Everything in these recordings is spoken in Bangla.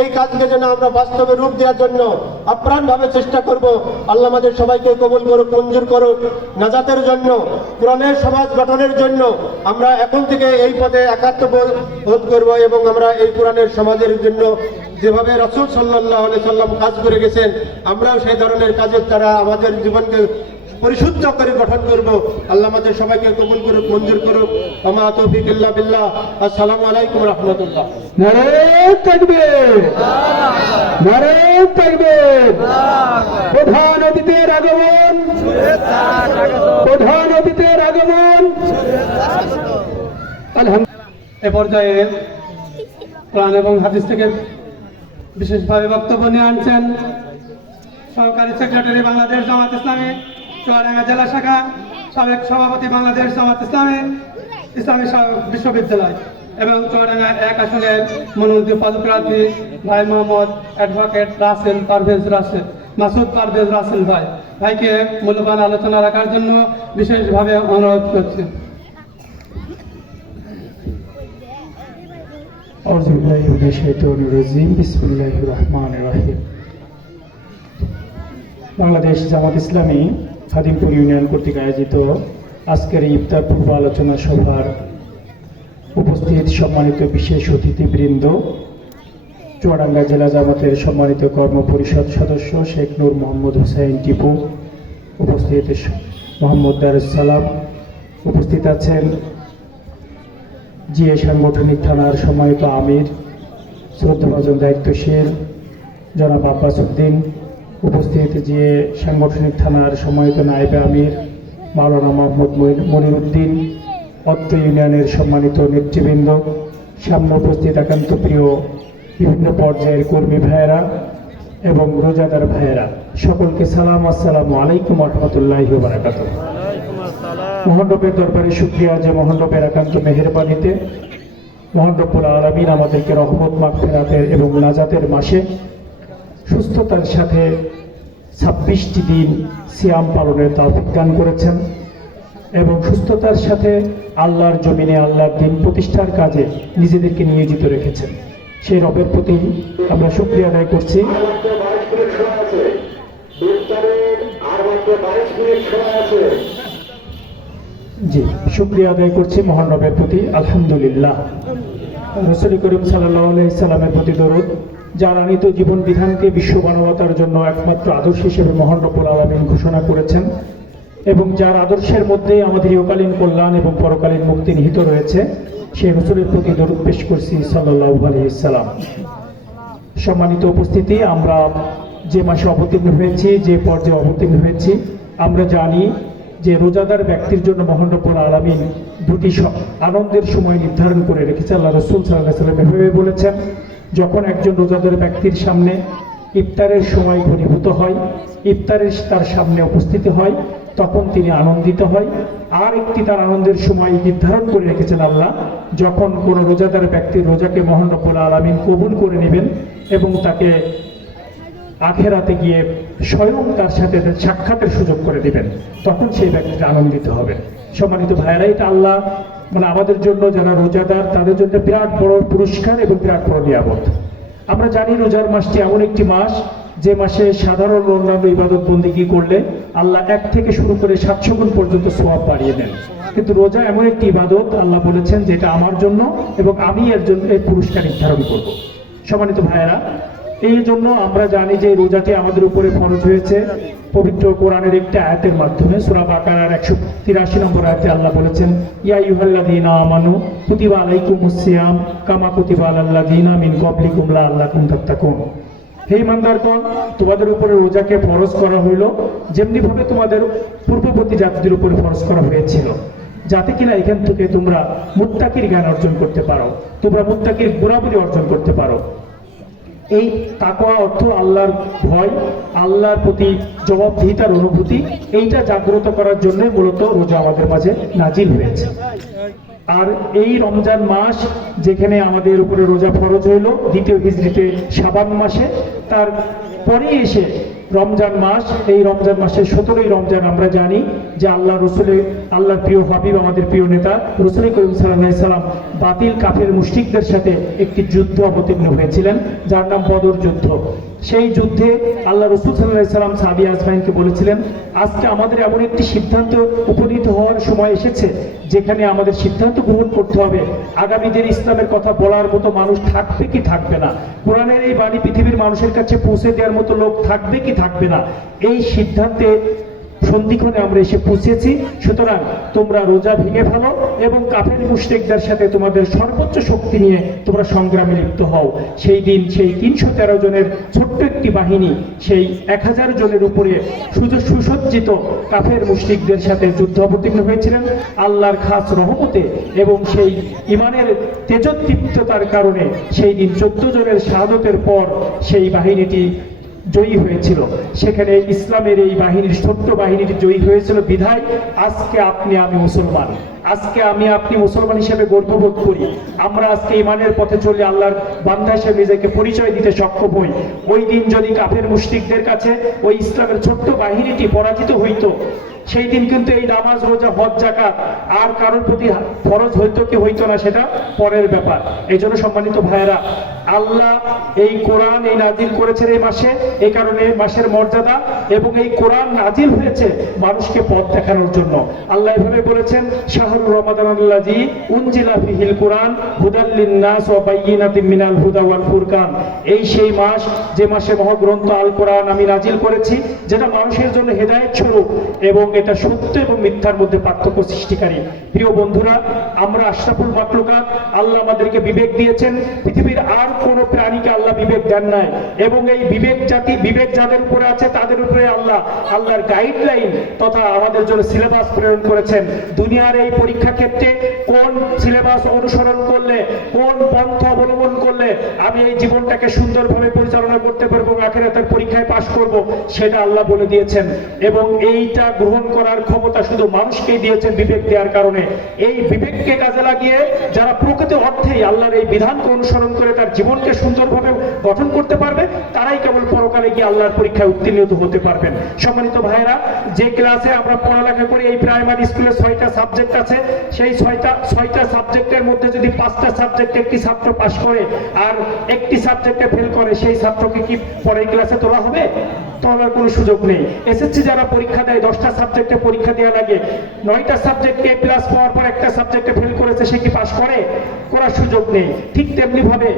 এই কাজকে যেন আমরা বাস্তবে রূপ দেওয়ার জন্য আপ্রাণভাবে চেষ্টা করব। আল্লাহ আমাদের সবাইকে কবুল করুক, মঞ্জুর করুক। নাজাতের জন্য, কোরআনের সমাজ গঠনের জন্য আমরা এখন থেকে এই পথে একাত্মবোধ করব এবং আমরা এই কোরআনের সমাজের জন্য যেভাবে রাসূল সাল্লাল্লাহু আলাইহি সাল্লাম কাজ করে গেছেন, আমরাও সেই ধরনের কাজের দ্বারা আমাদের জীবনকে পরিশুদ্ধ করে গঠন করব। আল্লাহ আমাদের সবাইকে কবুল করুক, মঞ্জুর করুক। ওমা তৌফিক ইল্লা বিল্লাহ। আসসালামু আলাইকুম ওয়া রাহমাতুল্লাহ। নারে তাকবীর, নারে তাকবীর। প্রধান অতিথির আগমন, প্রধান অতিথির আগমন। আলহামদুলিল্লাহ। এ পর্যায়ে কোরআন এবং হাদিস থেকে বিশেষভাবে বক্তব্য নিয়ে আনছেন সহকারী সেক্রেটারি বাংলাদেশ জামাত ইসলামী চুয়াডাঙ্গা জেলা শাখা, সাবেক সভাপতি বাংলাদেশ জামাত ইসলামী বিশ্ববিদ্যালয় এবং চুয়াডাঙ্গা ১ আসনের মনোনীত পদপ্রার্থী ভাই মোহাম্মদ অ্যাডভোকেট রাসেল পারভেজ রাসেল, মাসুদ পারভেজ রাসেল ভাইকে মূল্যবান আলোচনা রাখার জন্য বিশেষভাবে অনুরোধ করছি। বাংলাদেশ জামাত ইসলামী খাদিমপুর ইউনিয়ন কর্তৃক আয়োজিত আজকের ইফতার পূর্ব আলোচনা সভার উপস্থিত সম্মানিত বিশেষ অতিথিবৃন্দ, চুয়াডাঙ্গা জেলা জামাতের সম্মানিত কর্ম পরিষদ সদস্য শেখ নূর মোহাম্মদ হুসাইন টিপু, উপস্থিত মোহাম্মদ দারুস সালাম, উপস্থিত আছেন জিএ সাংগঠনিক থানার সম্মানিত আমির শ্রদ্ধাভাজন দায়িত্বশীল জনাব আব্বাস উদ্দিন, উপস্থিত জিএ সাংগঠনিক থানার সম্মানিত নায়েবে আমির মাওলানা মোহাম্মদ মনির উদ্দিন, অত্র ইউনিয়নের সম্মানিত নেতৃবৃন্দ, সামনে উপস্থিত একান্ত প্রিয় বিভিন্ন পর্যায়ের কর্মী ভাইয়েরা এবং রোজাদার ভাইয়েরা, সকলকে সালাম, আসসালামু আলাইকুম ওয়া রাহমাতুল্লাহি ওয়া বারাকাতুহু। মহানরবের দরবারে শুকরিয়া যে মহানরবের একান্ত মেহেরবানিতে মহান রব্বুল আলামিন আমাদেরকে রহমত, মাগফিরাতের এবং নাজাতের মাসে সুস্থতার সাথে 26টি দিন সিয়াম পালনের তৌফিক দান করেছেন এবং সুস্থতার সাথে আল্লাহর জমিনে আল্লাহর দিন প্রতিষ্ঠার কাজে নিজেদেরকে নিয়োজিত রেখেছেন। সেই রবের প্রতি আমরা শুকরিয়া আদায় করছি। জি, শুকরিয়া আদায় করছি মহান রবের প্রতি, আলহামদুলিল্লাহ। রাসূল করিম সাল্লাল্লাহু আলাইহি সাল্লামের প্রতি দরুদ। যার আনিত জীবন বিধানকে বিশ্ব মানবতার জন্য একমাত্র আদর্শ হিসেবে মহান রব্বুল আলামিন ঘোষণা করেছেন এবং যার আদর্শের মধ্যে আমাদের ইহকালীন কল্যাণ এবং পরকালীন মুক্তি নিহিত রয়েছে, সেই রাসূলের প্রতি দরুদ পেশ করছি সাল্লাল্লাহু আলাইহি সাল্লাম। সম্মানিত উপস্থিতি, আমরা যে মাসে অবতীর্ণ হয়েছি, যে পর্যায়ে অবতীর্ণ হয়েছি, আমরা জানি যে রোজাদার ব্যক্তির জন্য মহান রব্বুল আলামিন দুটি আনন্দের সময় নির্ধারণ করে রেখেছে। আল্লাহ রাসূল সাল্লাল্লাহু আলাইহি ওয়াসাল্লাম এভাবে বলেছেন, যখন একজন রোজাদার ব্যক্তির সামনে ইফতারের সময় ঘনীভূত হয়, ইফতারের তার সামনে উপস্থিত হয়, তখন তিনি আনন্দিত হয়। আর একটি তার আনন্দের সময় নির্ধারণ করে রেখেছেন আল্লাহ, যখন কোনো রোজাদার ব্যক্তির রোজাকে মহান রব্বুল আলামিন কবুল করে নেবেন এবং তাকে আখেরাতে গিয়ে স্বয়ং তার সাথে সাক্ষাতের সুযোগ করে দিবেন, তখন সেই ব্যক্তিটা আনন্দিত হবে। সম্মানিত ভাইয়েরা, এটা আল্লাহ আমাদের জন্য যারা রোজাদার তাদের জন্য বিরাট বড় পুরস্কার এবং বিরাট বড় নিয়ামত। আমরা জানি রোজার মাসটি এমন একটি মাস যে মাসে সাধারণ অন্যান্য ইবাদত বন্দেগী করলে আল্লাহ 1 থেকে শুরু করে 700 গুণ পর্যন্ত সওয়াব বাড়িয়ে দেন, কিন্তু রোজা এমন একটি ইবাদত আল্লাহ বলেছেন যেটা আমার জন্য এবং আমি এর জন্য এই পুরস্কার নির্ধারণ করব। সম্মানিত ভাইয়েরা, এই জন্য আমরা জানি যে রোজাটি আমাদের উপরে ফরজ হয়েছে পবিত্র কোরআনের একটি আয়াতের মাধ্যমে। সূরা বাকারার 183 নম্বর আয়াতে আল্লাহ বলেছেন, ইয়া আইয়ুহাল্লাযীনা আমানু কুতিবা আলাইকুমুস সিয়াম কামা কুতিবা আলাল্লাযীনা মিন ক্বাবলিকুম লাআল্লাকুম তাত্তাকুন। হে ঈমানদারগণ, তোমাদের উপরে রোজাকে ফরজ করা হইল যেমনি ভাবে তোমাদের পূর্ববর্তী জাতিদের উপরে ফরজ করা হয়েছিল, যাতে কিনা এখান থেকে তোমরা মুত্তাকির জ্ঞান অর্জন করতে পারো, তোমরা মুত্তাকির গুণাবলী অর্জন করতে পারো। এই তাকওয়া অর্থ আল্লাহর ভয়, আল্লাহর প্রতি জবাবদিহিতার অনুভূতি, এইটা জাগ্রত করার জন্য মূলত রোজা আমাদের মাঝে নাজিল হয়েছে। আর এই রমজান মাস যেখানে আমাদের উপরে রোজা ফরজ হইল 2য় হিজরিতে শাবান মাসে, তার পরে এসে রমজান মাস, এই রমজান মাসের 17ই রমজান আমরা জানি যে আল্লাহর প্রিয় হাবিব, আমাদের প্রিয় নেতা রাসূল করিম সাল্লাল্লাহু আলাইহি সাল্লাম বাতিল কাফের মুশরিকদের সাথে একটি যুদ্ধ অবতীর্ণ হয়েছিলেন, যার নাম বদর যুদ্ধ। সেই যুদ্ধে আল্লাহ রাসূল সাল্লাল্লাহু আলাইহি সাল্লাম সাহাবী আজমাইনকে বলেছিলেন, আজকে আমাদের এমন একটি সিদ্ধান্ত উপনীত হওয়ার সময় এসেছে যেখানে আমাদের সিদ্ধান্ত গ্রহণ করতে হবে আগামী দিনে ইসলামের কথা বলার মতো মানুষ থাকবে কি থাকবে না, কোরআনের এই বাণী পৃথিবীর মানুষের কাছে পৌঁছে দেওয়ার মতো লোক থাকবে কি থাকবে না। এই সিদ্ধান্তে সন্ধিক্ষণে আমরা এসে পৌঁছেছি। সুতরাং তোমরা রোজা ভেঙে ফেলো এবং কাফের মুশরিকদের সাথে তোমাদের সর্বোচ্চ শক্তি নিয়ে তোমরা সংগ্রামে লিপ্ত হও। সেই দিন সেই 313 জনের ছোট্ট একটি বাহিনী সেই 1000 জনের উপরে সুসজ্জিত কাফের মুশরিকদের সাথে যুদ্ধ অবতীর্ণ হয়েছিলেন আল্লাহর খাস রহমতে, এবং সেই ইমানের তেজোদ্দীপ্ততার কারণে সেই দিন 14 জনের শাহাদতের পর সেই বাহিনীটি জয়ী হয়েছিল। সেখানে ইসলামের এই বাহিনীর ছোট্ট বাহিনীটি জয়ী হয়েছিল বিধায় আজকে আমি মুসলমান, আজকে আপনি মুসলমান হিসেবে গর্ববোধ করি। আমরা আজকে ইমানের পথে চলে আল্লাহর বান্দা হিসেবে নিজেকে পরিচয় দিতে সক্ষম হই। ওই দিন যদি কাফের মুশরিকদের কাছে ওই ইসলামের ছোট্ট বাহিনীটি পরাজিত হইতো, সেই দিন কিন্তু এই নামাজ, রোজা, হজ, যাকাত আর কারোর প্রতি ফরজ হইতো কি হইতো না সেটা পরের ব্যাপার। এই জন্য সম্মানিত ভাইয়েরা, আল্লাহ এই কোরআন এই নাজিল করেছেন এই মাসে, এই কারণে মাসের মর্যাদা, এবং এই কোরআন নাজিল হয়েছে মানুষকে পথ দেখানোর জন্য। আল্লাহ এভাবে বলেছেন, শাহরুর রমাদানাল্লাযী উনজিলা ফিহিল কোরআন হুদাল লিন্নাস ওয়া বাইয়িনাতিম মিনাল হুদা ওয়াল ফুরকান। এই সেই মাস যে মাসে মহাগ্রন্থ আল কোরআন আমি নাজিল করেছি, যেটা মানুষের জন্য হেদায়েত স্বরূপ এবং এটা সত্য এবং মিথ্যার মধ্যে পার্থক্য সৃষ্টিকারী। প্রিয় বন্ধুরা, আমরা আশরাফুল মাখলুকাত, আল্লাহ আমাদেরকে বিবেক দিয়েছেন, পৃথিবীর আর কোন প্রাণীকে আল্লাহ বিবেক দেন নাই, এবং এই বিবেক যাদের উপরে আছে তাদের উপরে আল্লাহর গাইডলাইন তথা আমাদের জন্য সিলেবাস প্রেরণ করেছেন। দুনিয়ার এই পরীক্ষা ক্ষেত্রে কোন সিলেবাস অনুসরণ করলে, কোন পন্থা অবলম্বন করলে আমি এই জীবনটাকে সুন্দরভাবে পরিচালনা করতে পারবো, আখিরাতের পরীক্ষায় পাশ করব, সেটা আল্লাহ বলে দিয়েছেন। এবং এইটা গ্রহণ করার ক্ষমতা শুধু মানুষকেই দিয়েছেন বিবেক দেওয়ার কারণে। এই বিবেককে কাজে লাগিয়ে যারা প্রকৃত অর্থেই আল্লাহর এই বিধানকে অনুসরণ করে তার জীবনকে সুন্দরভাবে গঠন করতে পারবে, তারাই কেবল পরকালে গিয়ে আল্লাহর পরীক্ষায় উত্তীর্ণ হতে পারবেন। সম্মানিত ভাইয়েরা, যে ক্লাসে আমরা পড়ালেখা করি, এই প্রাইমারি স্কুলে 6টা সাবজেক্ট আছে, সেই 6টা সাবজেক্টের মধ্যে যদি 5টা সাবজেক্টে একটি ছাত্র পাশ করে আর একটি সাবজেক্টে ফেল করে, সেই ছাত্রকে কি পরের ক্লাসে তোলা হবে? তোলার কোনো সুযোগ নেই। এসএসসি যারা পরীক্ষা দেয় 10টা সাবজেক্টে পরীক্ষা দেওয়া লাগে, 9টা সাবজেক্টে প্লাস পাওয়ার পর একটা সাবজেক্টে ফেল করেছে, সে কি পাশ করে? করার সুযোগ নেই। ঠিক তেমনি ভাবে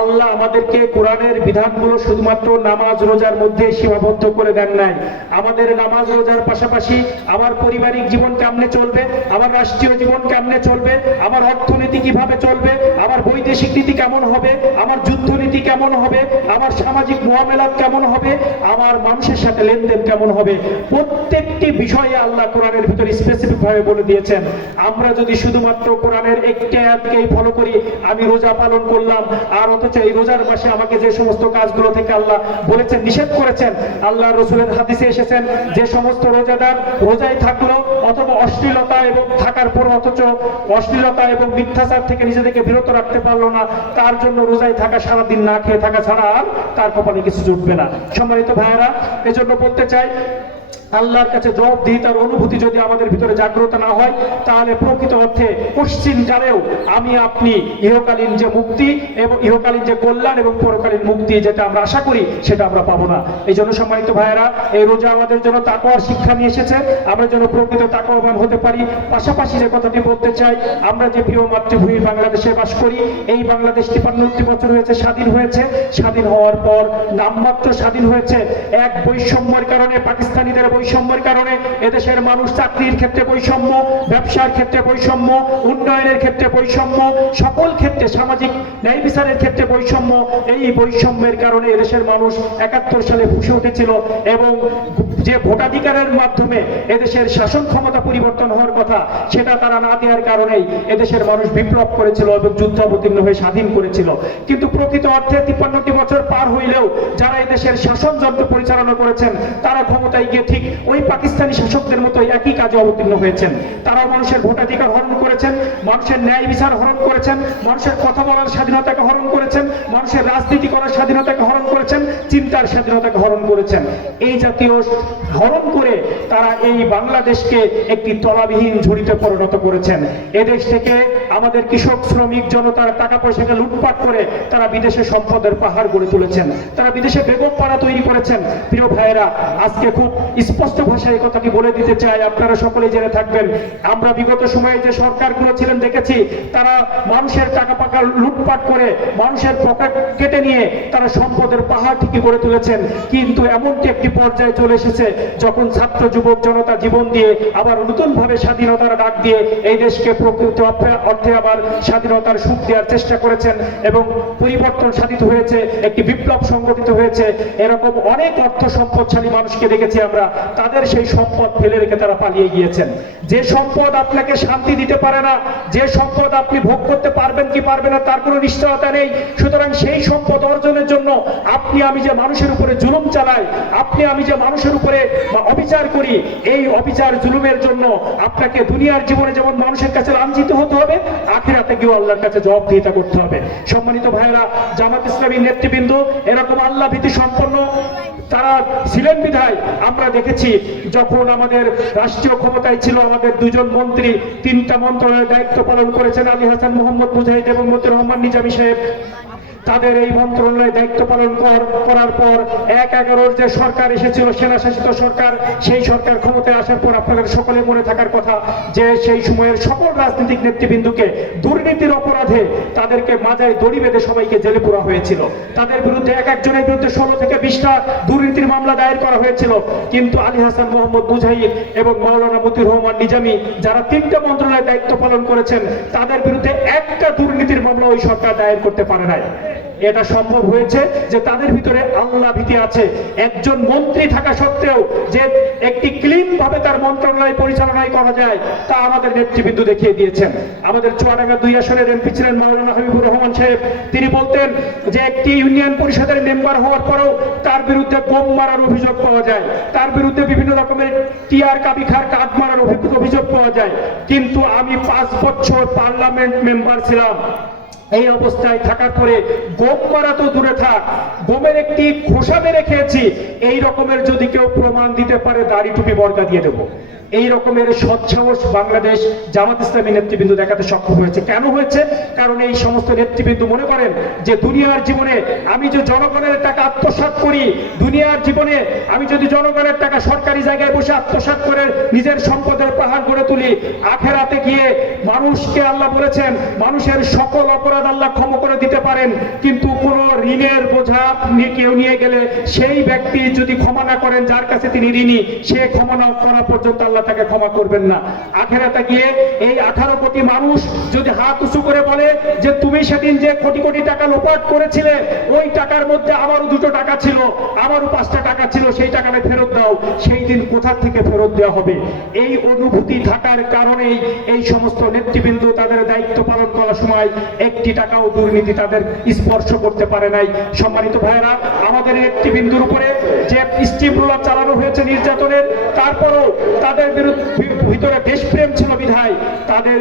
আল্লাহ আমাদেরকে কোরআনের বিধানগুলো শুধুমাত্র নামাজ রোজার মধ্যে সীমাবদ্ধ করে দেন নাই। আমাদের নামাজ রোজার পাশাপাশি আমার পারিবারিক জীবন কেমনে চলবে, আমার রাষ্ট্রীয় জীবন কেমনে চলবে, আমার অর্থনীতি কিভাবে চলবে, আমার বৈদেশিক নীতি কেমন হবে, আমার যুদ্ধনীতি কেমন হবে, আমার সামাজিক মুআমালাত কেমন হবে, আমার মানুষের সাথে লেনদেন কেমন হবে, প্রত্যেকটি বিষয়ে আল্লাহ কোরআনের ভিতরে স্পেসিফিক ভাবে বলে দিয়েছেন। আমরা যদি শুধুমাত্র কোরআনের একটি আয়াতকেই ফলো করি, আমি রোজা পালন করলাম, আর অথচ এই রোজার মাসে আমাকে যে সমস্ত কাজগুলো থেকে আল্লাহ বলেছেন, নিষেধ করেছেন, আল্লাহ রাসূলের হাদিসে এসেছেন যে সমস্ত রোজাদার রোজায় থাকলো অথবা অশ্লীলতা এবং থাকার পর অথচ অশ্লীলতা এবং মিথ্যাচার থেকে নিজেদেরকে বিরত রাখতে পারলো না, তার জন্য রোজায় থাকা, সারাদিন না খেয়ে থাকা ছাড়া আর তার কপালে কিছু জুটবে না। সম্মানিত ভাইয়েরা, এজন্য বলতে চাই, আল্লাহর কাছে জবাবদিহিতার অনুভূতি যদি আমাদের ভিতরে জাগ্রত না হয়, তাহলে প্রকৃত অর্থে পশ্চিম কালেও আপনি ইহকালীন যে মুক্তি এবং ইহকালীন যে কল্যাণ এবং পরকালীন মুক্তি যেটা আমরা আশা করি, সেটা আমরা পাবো না। এই জন্য সম্মানিত ভাইয়েরা, এই রোজা আমাদের জন্য তাকওয়ার শিক্ষা নিয়ে এসেছে, আমরা যেন প্রকৃত তাকওয়াবান হতে পারি। পাশাপাশি যে কথাটি বলতে চাই, আমরা যে প্রিয় মাতৃভূমি বাংলাদেশে বাস করি, এই বাংলাদেশ 53 বছর হয়েছে স্বাধীন হয়েছে। স্বাধীন হওয়ার পর নামমাত্র স্বাধীন হয়েছে, এক বৈষম্যের কারণে, পাকিস্তানিদের বৈষম্যের কারণে এদেশের মানুষ চাকরির ক্ষেত্রে বৈষম্য, ব্যবসার ক্ষেত্রে বৈষম্য, উন্নয়নের ক্ষেত্রে বৈষম্য, সকল ক্ষেত্রে সামাজিক ন্যায় বিচারের ক্ষেত্রে বৈষম্য। এই বৈষম্যের কারণে এদেশের মানুষ 71 সালে ফুঁসে উঠেছিল, এবং যে ভোটাধিকারের মাধ্যমে এদেশের শাসন ক্ষমতা পরিবর্তন হওয়ার কথা, সেটা তারা না দেওয়ার কারণেই এদেশের মানুষ বিপ্লব করেছিল এবং যুদ্ধ অবতীর্ণ হয়ে স্বাধীন করেছিল। কিন্তু প্রকৃত অর্থে 53টি বছর পার হইলেও যারা এদেশের শাসন যন্ত্র পরিচালনা করেছেন, তারা ক্ষমতায় গিয়ে ঠিক ওই পাকিস্তানি শাসকদের মতো একই কাজে অবতীর্ণ হয়েছেন। তারা মানুষের ভোটাধিকার হরণ করেছেন, মানুষের ন্যায় বিচার হরণ করেছেন, মানুষের কথা বলার স্বাধীনতাকে হরণ করেছেন, মানুষের রাজনীতি করার স্বাধীনতাকে হরণ করেছেন, করেছেন, চিন্তার স্বাধীনতাকে হরণ করেছেন। এই জাতীয় হরণ করে তারা এই বাংলাদেশকে একটি তলাবিহীন ঝুড়িতে পরিণত করেছেন। এদেশ থেকে আমাদের কৃষক শ্রমিক জনতার টাকা পয়সাকে লুটপাট করে তারা বিদেশে সম্পদের পাহাড় গড়ে তুলেছেন, তারা বিদেশে বেগম পাড়া তৈরি করেছেন। প্রিয় ভাইয়েরা, আজকে খুব স্পষ্ট ভাষায় এই কথাটি বলে দিতে চাই, আপনারা সকলে জেনে থাকবেন, আমরা বিগত সময়ে যে সরকারগুলো ছিলেন দেখেছি তারা মানুষের টাকা পাকা লুটপাট করে মানুষের পকেট কেটে নিয়ে তারা সম্পদের পাহাড় ঠিকই করে তুলেছেন। কিন্তু এমনটি একটি পর্যায়ে চলে এসেছে যখন ছাত্র যুবক জনতা জীবন দিয়ে আবার নতুনভাবে স্বাধীনতার ডাক দিয়ে এই দেশকে প্রকৃত অর্থে আবার স্বাধীনতার সুখ দেওয়ার চেষ্টা করেছেন এবং পরিবর্তন সাধিত হয়েছে, একটি বিপ্লব সংগঠিত হয়েছে। এরকম অনেক অর্থ সম্পদশালী মানুষকে দেখেছি আমরা, তাদের সেই সম্পদ ফেলে রেখে তারা পালিয়ে গিয়েছেন। যে সম্পদ আপনাকে শান্তি দিতে পারে না, যে সম্পদ আপনি ভোগ করতে পারবেন কি পারবেন না তার কোনো নিশ্চয়তা নেই। সুতরাং সেই সম্পদ অর্জনের জন্য আপনি আমি যে মানুষের উপরে জুলুম চালাই, আপনি আমি যে মানুষের উপরে অবিচার করি, এই অবিচার জুলুমের জন্য আপনাকে দুনিয়ার জীবনে যেমন মানুষের কাছে লাঞ্ছিত হতে হবে, আখিরাতে গিয়েও আল্লাহর কাছে জবাবদিহিতা করতে হবে। সম্মানিত ভাইয়েরা, জামাত ইসলামী নেতৃবৃন্দ এরকম আল্লাহ ভীতি সম্পন্ন তারা ছিলেন বিধায় আমরা দেখেছি যখন আমাদের রাষ্ট্রীয় ক্ষমতায় ছিল আমাদের দুজন মন্ত্রী 3টা মন্ত্রণালয়ের দায়িত্ব পালন করেছেন, আলী হাসান মোহাম্মদ মুজাহিদ এবং মতিউর রহমান নিজামী সাহেব। তাদের এই মন্ত্রণালয়ে দায়িত্ব পালন করার পর 1/11 যে সরকার এসেছিল, সেনা শাসিত সরকার, সেই সরকার ক্ষমতায় আসার পর আপনাদের সকলে মনে থাকার কথা যে সেই সময়ের সকল রাজনৈতিক নেতৃবৃন্দকে দুর্নীতির অপরাধে তাদেরকে মাজায় দড়ি বেঁধে সবাইকে জেলে পুরা হয়েছিল। তাদের বিরুদ্ধে এক একজনের বিরুদ্ধে 16 থেকে 20টা দুর্নীতির মামলা দায়ের করা হয়েছিল। কিন্তু আলী হাসান মোহাম্মদ মুজাহিদ এবং মাওলানা মতিউর রহমান নিজামী যারা 3টা মন্ত্রণালয়ে দায়িত্ব পালন করেছেন, তাদের বিরুদ্ধে একটা দুর্নীতির মামলা ওই সরকার দায়ের করতে পারে নাই। এটা সম্ভব হয়েছে যে তাদের ভিতরে আল্লাহ ভীতি আছে। একজন মন্ত্রী থাকা সত্ত্বেও যে একটি ক্লিন ভাবে তার মন্ত্রণালয় পরিচালনায় করা যায় তা আমাদের নেতৃবৃন্দ দেখিয়ে দিয়েছেন। আমাদের চুয়াডাঙ্গা 2 আসনের এমপি ছিলেন মাওলানা হাবিবুর রহমান সাহেব। তিনি বলতেন যে একটি ইউনিয়ন পরিষদের মেম্বার হওয়ার পরেও তার বিরুদ্ধে বোম মারার অভিযোগ পাওয়া যায়, তার বিরুদ্ধে বিভিন্ন রকমের টিয়ার কাবিখার কাঠ মারার অভিযোগ পাওয়া যায়। কিন্তু আমি 5 বছর পার্লামেন্ট মেম্বার ছিলাম, এই অবস্থায় থাকার পরে বোম মারা তো দূরে থাক, বোমের একটি খোসা মেরে খেয়েছি, এই রকমের যদি কেউ প্রমাণ দিতে পারে দাড়ি টুপি বর্গা দিয়ে দেবো। এই রকমের সৎসাহস বাংলাদেশ জামাত ইসলামী নেতৃবৃন্দ দেখাতে সক্ষম হয়েছে। কেন হয়েছে? কারণ এই সমস্ত নেতৃবৃন্দ মনে করেন যে দুনিয়ার জীবনে আমি যে জনগণের টাকা আত্মসাৎ করি, দুনিয়ার জীবনে আমি যদি জনগণের টাকা সরকারি জায়গায় বসে আত্মসাৎ করে নিজের সম্পদের পাহাড় গড়ে তুলি, আখেরাতে গিয়ে মানুষকে আল্লাহ বলেছেন মানুষের সকল অপরাধ আল্লাহ ক্ষমা করে দিতে পারেন, কিন্তু কোন ঋণের বোঝা কেউ নিয়ে গেলে সেই ব্যক্তি যদি ক্ষমা না করেন যার কাছে তিনি ঋণী, সে ক্ষমা না করা পর্যন্ত আল্লাহ তাকে ক্ষমা করবেন না। আখেরাতে গিয়ে এই 18 কোটি মানুষ যদি হাত উঁচু করে বলে যে তুমি সেদিন যে কোটি কোটি টাকা লোপাট করেছিলে, ওই টাকার মধ্যে আমারও 2টো টাকা ছিল, আমারও 5টা টাকা ছিল, সেই টাকাটা ফেরত দাও, সেই দিন কোথা থেকে ফেরত দেওয়া হবে? এই অনুভূতি থাকার কারণেই এই সমস্ত নেতৃবৃন্দ তাদের দায়িত্ব পালন করার সময় একটি টাকাও দুর্নীতি তাদের স্পর্শ করতে পারে নাই। সম্মানিত ভাইয়েরা, আমাদের নেতৃবৃন্দুর উপরে যে স্টিম রোলার চালানো হয়েছে নির্যাতনের, তারপরও তাদের ভিতরে দেশপ্রেম ছিল বিধায়, তাদের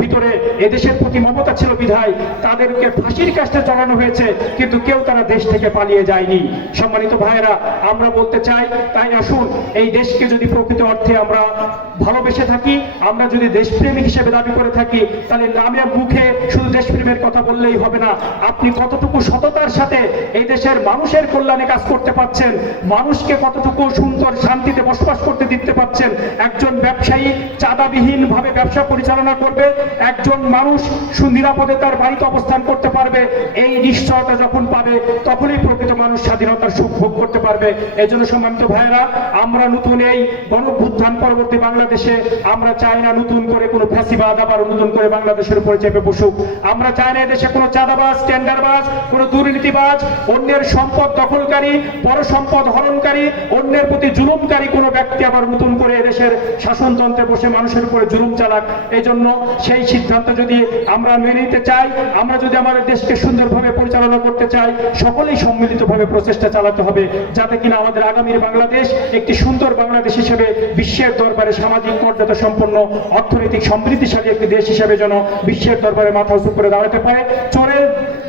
ভিতরে এদেশের প্রতি মমতা ছিল বিধায় তাদেরকে ফাঁসির কাস্টে চড়ানো হয়েছে, কিন্তু কেউ তারা দেশ থেকে পালিয়ে যায়নি। সম্মানিত ভাইয়েরা, আমরা বলতে চাই, তাই আসুন এই দেশকে যদি প্রকৃত অর্থে আমরা ভালোবেসে থাকি, আমরা যদি দেশপ্রেমিক হিসেবে দাবি করে থাকি, তাহলে নামে মুখে শুধু দেশপ্রেমের কথা বললেই হবে না। আপনি কতটুকু সততার সাথে এই দেশের মানুষের কল্যাণে কাজ করতে পারছেন, মানুষকে কতটুকু সুন্দর শান্তিতে বসবাস করতে দিতে পারছেন। একজন ব্যবসায়ী চাঁদাবিহীন ভাবে ব্যবসা পরিচালনা করবে, একজন মানুষ সুনিরাপদে তার বাড়িতে অবস্থান করতে পারবে, এই নিশ্চয়তা যখন পাবে তখনই প্রকৃত মানুষ স্বাধীনতার সুখ ভোগ করতে পারবে। এই জন্য সম্মানিত ভাইয়েরা, আমরা নতুন এই গণঅভ্যুত্থান পরবর্তী বাংলাদেশে আমরা চাই না নতুন করে কোনো ফ্যাসিবাদ আবার নতুন করে বাংলাদেশের উপরে চেপে বসুক। আমরা চাই না এদেশে কোনো চাঁদাবাজ, টেন্ডারবাজ, কোনো দুর্নীতিবাজ, অন্যের সম্পদ দখলকারী, পর সম্পদ হরণকারী, অন্যের প্রতি জুলুমকারী কোনো ব্যক্তি আবার নতুন করে এদেশের শাসনতন্ত্রে বসে মানুষের উপরে জুলুম চালাক। এই জন্য সেই সিদ্ধান্ত যদি আমরা মেনে নিতে চাই, আমরা যদি আমাদের দেশকে সুন্দরভাবে পরিচালনা করতে চাই, সকলেই সম্মিলিতভাবে প্রচেষ্টা চালাতে হবে, যাতে কিনা আমাদের আগামীর বাংলাদেশ একটি সুন্দর বাংলাদেশ হিসেবে বিশ্বের দরবারে সামাজিক মর্যাদা সম্পন্ন, অর্থনৈতিক সমৃদ্ধিশালী একটি দেশ হিসেবে যেন বিশ্বের দরবারে মাথা উঁচু করে দাঁড়াতে পারে।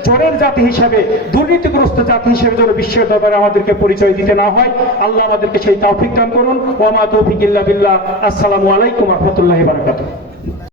চোরের জাতি হিসেবে, দুর্নীতিগ্রস্ত জাতি হিসেবে যেন বিশ্বের দরবারে আমাদেরকে পরিচয় দিতে না হয়। আল্লাহ আমাদেরকে সেই তৌফিক দান করুন। ওয়া মা তৌফিক ইল্লা বিল্লাহ। আসসালামু আলাইকুম ওয়া রাহমাতুল্লাহি ওয়া বারাকাতুহু।